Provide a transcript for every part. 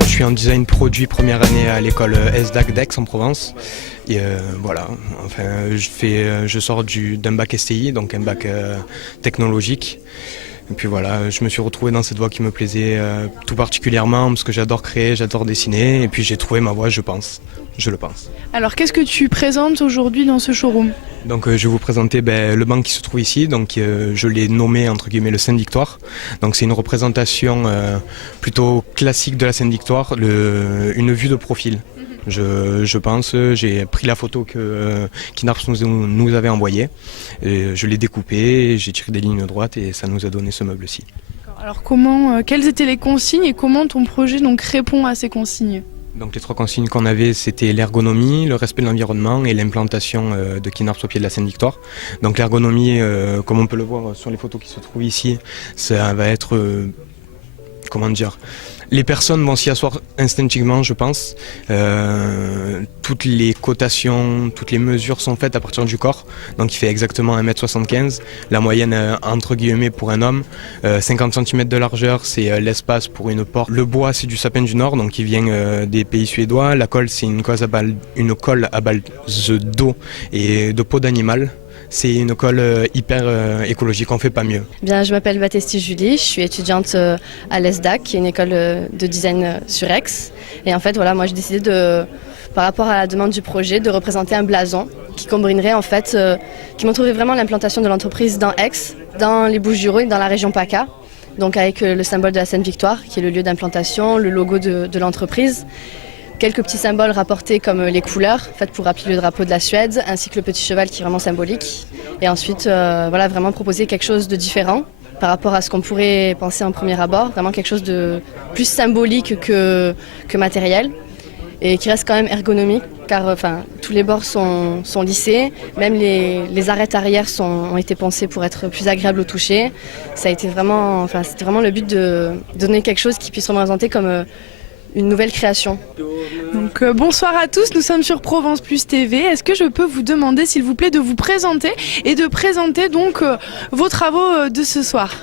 Je suis en design produit première année à l'école ESDAC d'Aix en Provence. Et voilà, enfin, je sors d'un bac STI, donc un bac technologique. Et puis voilà, je me suis retrouvé dans cette voie qui me plaisait tout particulièrement parce que j'adore créer, j'adore dessiner. Et puis j'ai trouvé ma voie, je le pense. Alors qu'est-ce que tu présentes aujourd'hui dans ce showroom ? Donc je vais vous présenter le banc qui se trouve ici, donc je l'ai nommé entre guillemets le Sainte-Victoire. Donc c'est une représentation plutôt classique de la Sainte-Victoire, une vue de profil. Je pense, j'ai pris la photo que Kinarps nous avait envoyée, et je l'ai découpée, j'ai tiré des lignes droites et ça nous a donné ce meuble-ci. Alors quelles étaient les consignes et comment ton projet donc répond à ces consignes ? Donc les 3 consignes qu'on avait, c'était l'ergonomie, le respect de l'environnement et l'implantation de Kinarps au pied de la Sainte-Victoire. Donc l'ergonomie, comme on peut le voir sur les photos qui se trouvent ici, ça va être, les personnes vont s'y asseoir instinctivement, je pense. Toutes les cotations, toutes les mesures sont faites à partir du corps. Donc il fait exactement 1m75. La moyenne, entre guillemets, pour un homme. 50 cm de largeur, c'est l'espace pour une porte. Le bois, c'est du sapin du Nord, donc qui vient des pays suédois. La colle, c'est une colle à base d'eau et de peau d'animal. C'est une colle hyper écologique, on ne fait pas mieux. Bien, je m'appelle Battesti Julie, je suis étudiante à l'ESDAC, qui est une école de design sur Aix. Et en fait, voilà, moi j'ai décidé par rapport à la demande du projet, de représenter un blason qui combinerait en fait, qui montrerait vraiment l'implantation de l'entreprise dans Aix, dans les Bouches-du-Rhône, dans la région PACA. Donc avec le symbole de la Sainte-Victoire, qui est le lieu d'implantation, le logo de l'entreprise. Quelques petits symboles rapportés comme les couleurs, faites pour rappeler le drapeau de la Suède, ainsi que le petit cheval qui est vraiment symbolique. Et ensuite, voilà, vraiment proposer quelque chose de différent par rapport à ce qu'on pourrait penser en premier abord, vraiment quelque chose de plus symbolique que matériel et qui reste quand même ergonomique, car tous les bords sont lissés, même les arêtes arrière ont été pensées pour être plus agréables au toucher. Ça a été c'était vraiment le but de donner quelque chose qui puisse représenter comme une nouvelle création. Donc bonsoir à tous, nous sommes sur Provence Plus TV. Est-ce que je peux vous demander s'il vous plaît de vous présenter et de présenter donc vos travaux de ce soir ?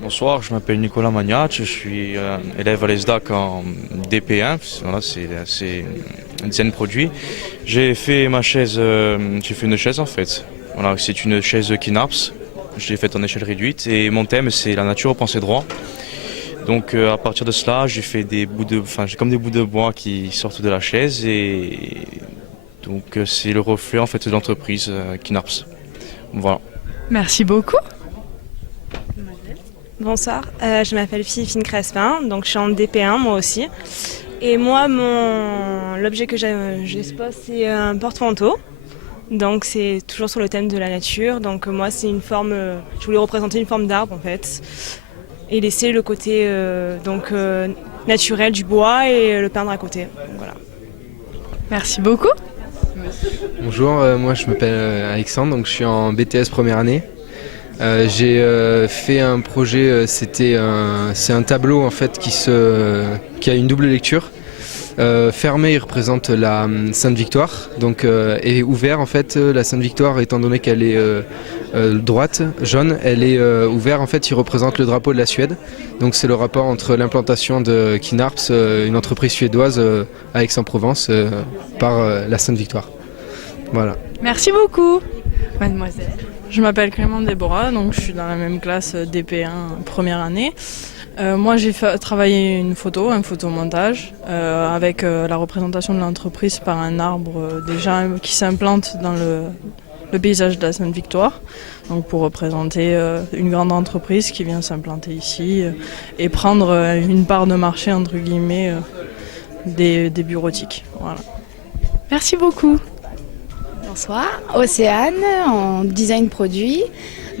Bonsoir, je m'appelle Nicolas Magnat, je suis élève à l'ESDAC en DP1, voilà, c'est un design produit. J'ai fait une chaise en fait. Voilà, c'est une chaise Kinarps, je l'ai faite en échelle réduite et mon thème c'est la nature au pensée droit. Donc à partir de cela, j'ai fait j'ai comme des bouts de bois qui sortent de la chaise et donc c'est le reflet en fait de l'entreprise Kinarps. Voilà. Merci beaucoup. Bonsoir, je m'appelle Philippine Crespin, donc je suis en DP1 moi aussi. Et moi, l'objet que j'expose, c'est un porte-manteau. Donc c'est toujours sur le thème de la nature. Donc moi, c'est une forme, je voulais représenter une forme d'arbre en fait. Et laisser le côté naturel du bois et le peindre à côté. Donc, voilà. Merci beaucoup. Bonjour, moi je m'appelle Alexandre, donc je suis en BTS première année. J'ai fait un projet, c'est un tableau en fait qui a une double lecture. Fermé, il représente la Sainte-Victoire, donc et ouvert en fait la Sainte-Victoire, étant donné qu'elle est droite, jaune, elle est ouverte en fait, il représente le drapeau de la Suède. Donc c'est le rapport entre l'implantation de Kinarps, une entreprise suédoise à Aix-en-Provence, par la Sainte-Victoire. Voilà. Merci beaucoup, mademoiselle. Je m'appelle Clément Déborah, donc je suis dans la même classe DP1 première année. Moi j'ai travaillé un photomontage avec la représentation de l'entreprise par un arbre déjà qui s'implante dans le paysage de la Sainte-Victoire, donc pour représenter une grande entreprise qui vient s'implanter ici et prendre une part de marché entre guillemets des bureautiques. Voilà. Merci beaucoup. Bonsoir, Océane en design produit.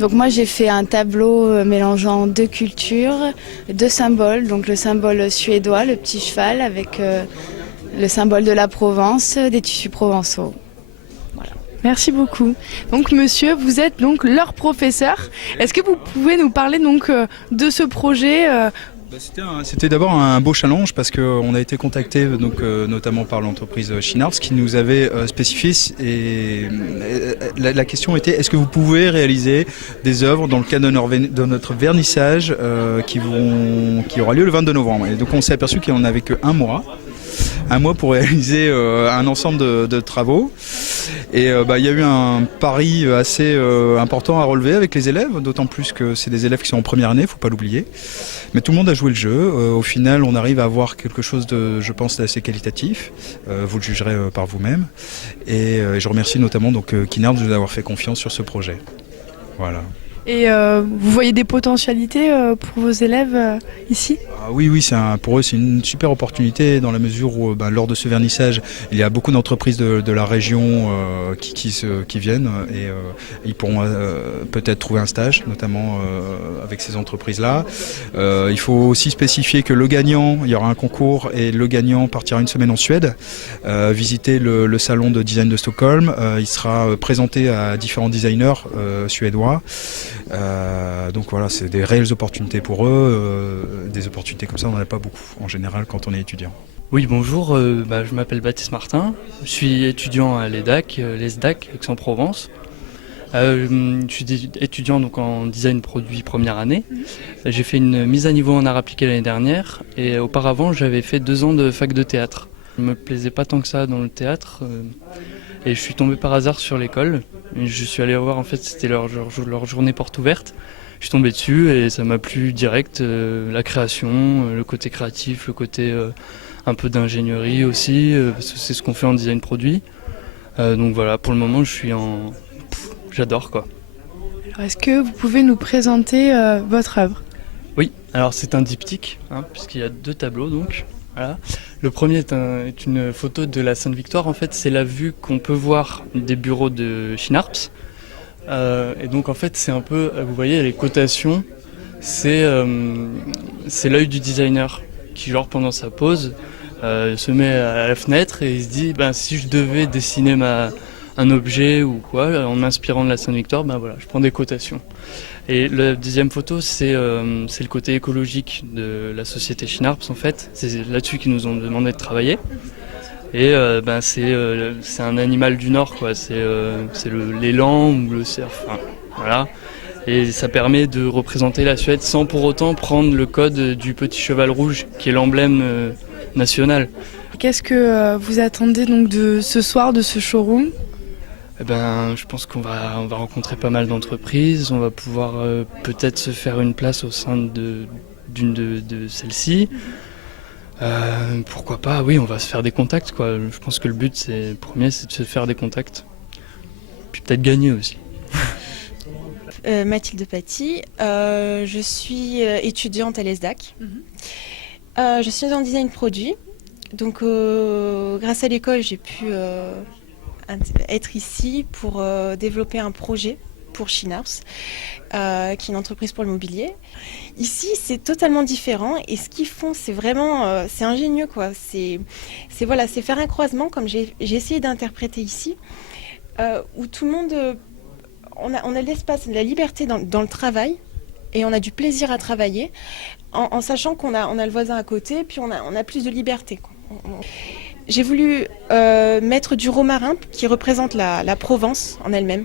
Donc moi j'ai fait un tableau mélangeant 2 cultures, 2 symboles, donc le symbole suédois, le petit cheval, avec le symbole de la Provence, des tissus provençaux. Voilà. Merci beaucoup. Donc monsieur, vous êtes donc leur professeur. Est-ce que vous pouvez nous parler donc de ce projet C'était d'abord un beau challenge parce qu'on a été contacté notamment par l'entreprise Shinarps qui nous avait spécifié et la question était est-ce que vous pouvez réaliser des œuvres dans le cadre de notre vernissage qui aura lieu le 22 novembre. Et donc on s'est aperçu qu'il n'y en avait qu'un mois. Un mois pour réaliser un ensemble de travaux. Et il y a eu un pari assez important à relever avec les élèves, d'autant plus que c'est des élèves qui sont en première année, il ne faut pas l'oublier. Mais tout le monde a joué le jeu. Au final, on arrive à avoir quelque chose de, je pense, d'assez qualitatif. Vous le jugerez par vous-même. Et je remercie notamment Kinard de nous avoir fait confiance sur ce projet. Voilà. Et vous voyez des potentialités pour vos élèves ici ? Oui, pour eux c'est une super opportunité dans la mesure où lors de ce vernissage, il y a beaucoup d'entreprises de la région qui viennent et ils pourront peut-être trouver un stage, notamment avec ces entreprises-là. Il faut aussi spécifier que le gagnant, il y aura un concours et le gagnant partira une semaine en Suède, visiter le salon de design de Stockholm. Il sera présenté à différents designers suédois. Donc voilà, c'est des réelles opportunités pour eux, des opportunités comme ça on n'en a pas beaucoup en général quand on est étudiant. Oui bonjour, je m'appelle Baptiste Martin, je suis étudiant à l'ESDAC, Aix-en-Provence. Je suis étudiant donc en design produit première année. J'ai fait une mise à niveau en art appliqué l'année dernière et auparavant j'avais fait 2 ans de fac de théâtre. Je ne me plaisais pas tant que ça dans le théâtre et je suis tombé par hasard sur l'école. Je suis allé voir, en fait c'était leur journée porte ouverte. Je suis tombé dessus et ça m'a plu direct, la création, le côté créatif, le côté un peu d'ingénierie aussi, parce que c'est ce qu'on fait en design produit. Donc voilà, pour le moment j'adore quoi. Alors est-ce que vous pouvez nous présenter votre œuvre ? Oui, alors c'est un diptyque, puisqu'il y a 2 tableaux donc. Voilà. Le premier est une photo de la Sainte-Victoire, en fait c'est la vue qu'on peut voir des bureaux de Shinarps. Et donc en fait c'est un peu, vous voyez les cotations, c'est l'œil du designer qui genre pendant sa pause se met à la fenêtre et il se dit si je devais dessiner un objet ou quoi en m'inspirant de la Sainte-Victoire, voilà, je prends des cotations. Et la deuxième photo c'est le côté écologique de la société Shinarps en fait, c'est là-dessus qu'ils nous ont demandé de travailler. Et c'est un animal du Nord, quoi. C'est l'élan ou le cerf. Voilà. Et ça permet de représenter la Suède sans pour autant prendre le code du petit cheval rouge, qui est l'emblème national. Qu'est-ce que vous attendez donc de ce soir, de ce showroom ? Je pense qu'on va rencontrer pas mal d'entreprises. On va pouvoir peut-être se faire une place au sein d'une de celles-ci. Pourquoi pas, oui, on va se faire des contacts quoi. Je pense que le but premier c'est de se faire des contacts. Puis peut-être gagner aussi. Mathilde Paty, je suis étudiante à l'ESDAC. Je suis en design produit. Donc grâce à l'école j'ai pu être ici pour développer un projet pour Shinarps, qui est une entreprise pour le mobilier. Ici, c'est totalement différent et ce qu'ils font, c'est vraiment, c'est ingénieux quoi. C'est faire un croisement comme j'ai essayé d'interpréter ici, où tout le monde, on a l'espace, la liberté dans le travail et on a du plaisir à travailler, en sachant qu'on a le voisin à côté, puis on a plus de liberté, quoi. J'ai voulu mettre du romarin qui représente la Provence en elle-même.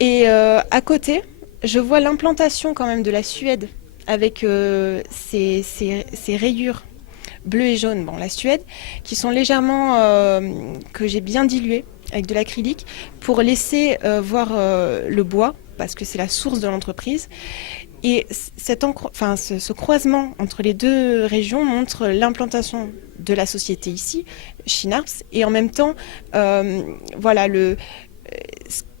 Et à côté, je vois l'implantation quand même de la Suède avec ces rayures bleues et jaunes, la Suède, qui sont légèrement, que j'ai bien diluées avec de l'acrylique pour laisser voir le bois, parce que c'est la source de l'entreprise. Et ce croisement entre les 2 régions montre l'implantation de la société ici, Shinarps, et en même temps,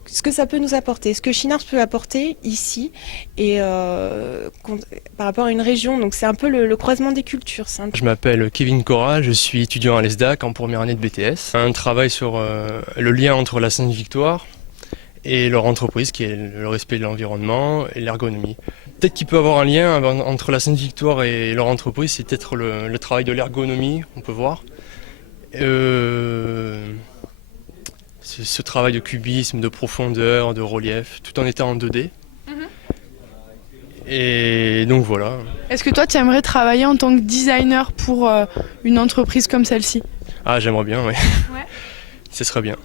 ce que ça peut nous apporter, ce que Shinarps peut apporter ici, et par rapport à une région, donc c'est un peu le croisement des cultures. Je m'appelle Kevin Cora, je suis étudiant à l'ESDAC en première année de BTS. Un travail sur le lien entre la Sainte-Victoire et leur entreprise, qui est le respect de l'environnement et l'ergonomie. Peut-être qu'il peut y avoir un lien entre la Sainte-Victoire et leur entreprise, c'est peut-être le travail de l'ergonomie, on peut voir. C'est ce travail de cubisme, de profondeur, de relief, tout en étant en 2D. Et donc voilà. Est-ce que toi tu aimerais travailler en tant que designer pour une entreprise comme celle-ci? Ah, j'aimerais bien, oui. Ouais. Ce serait bien.